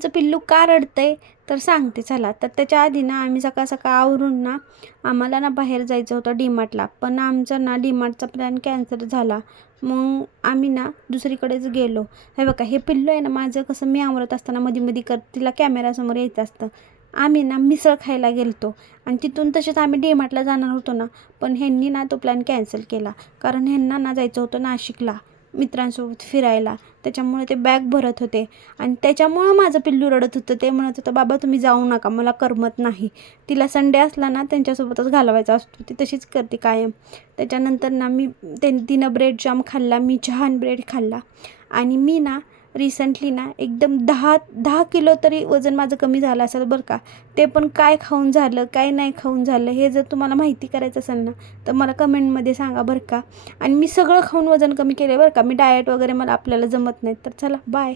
आमचं पिल्लू का रडतंय तर सांगते चला. तर त्याच्या आधी ना आम्ही सकाळ सकाळ आवरून ना आम्हाला ना बाहेर जायचं होतं डीमार्टला, पण आमचा ना डीमार्टचा प्लॅन कॅन्सल झाला. मग आम्ही ना दुसरीकडेच गेलो. हे बघा, हे पिल्लू आहे ना माझं, कसं मी आवरत असताना मध्ये मध्ये तिला कॅमेऱ्यासमोर यायचं असतं. आम्ही ना मिसळ खायला गेलतो आणि तिथून तसेच आम्ही डीमार्टला जाणार होतो ना, पण ह्यांनी ना तो प्लॅन कॅन्सल केला. कारण ह्यांना ना जायचं होतं नाशिकला मित्रांसोबत फिरायला. त्याच्यामुळे ते बॅग भरत होते आणि त्याच्यामुळं माझं पिल्लू रडत होतं. ते म्हणत होतं, बाबा तुम्ही जाऊ नका, मला करमत नाही. तिला संडे असला ना त्यांच्यासोबतच घालवायचा असतो, ती तशीच करते कायम. त्याच्यानंतर ना तिनं ब्रेड जॅम खाल्ला, मी चहा आणि ब्रेड खाल्ला. आणि मी ना रिसेंटली ना एकदम 10 किलो तरी वजन माझं कमी झालं असेल बरं का. ते पण काय खाऊन झालं, काय नाही खाऊन झालं, हे जर तुम्हाला माहिती करायचं असेल ना तर मला कमेंटमध्ये सांगा बरं का. आणि मी सगळं खाऊन वजन कमी केलं बरं का. मी डाएट वगैरे मला आपल्याला जमत नाही. तर चला, बाय.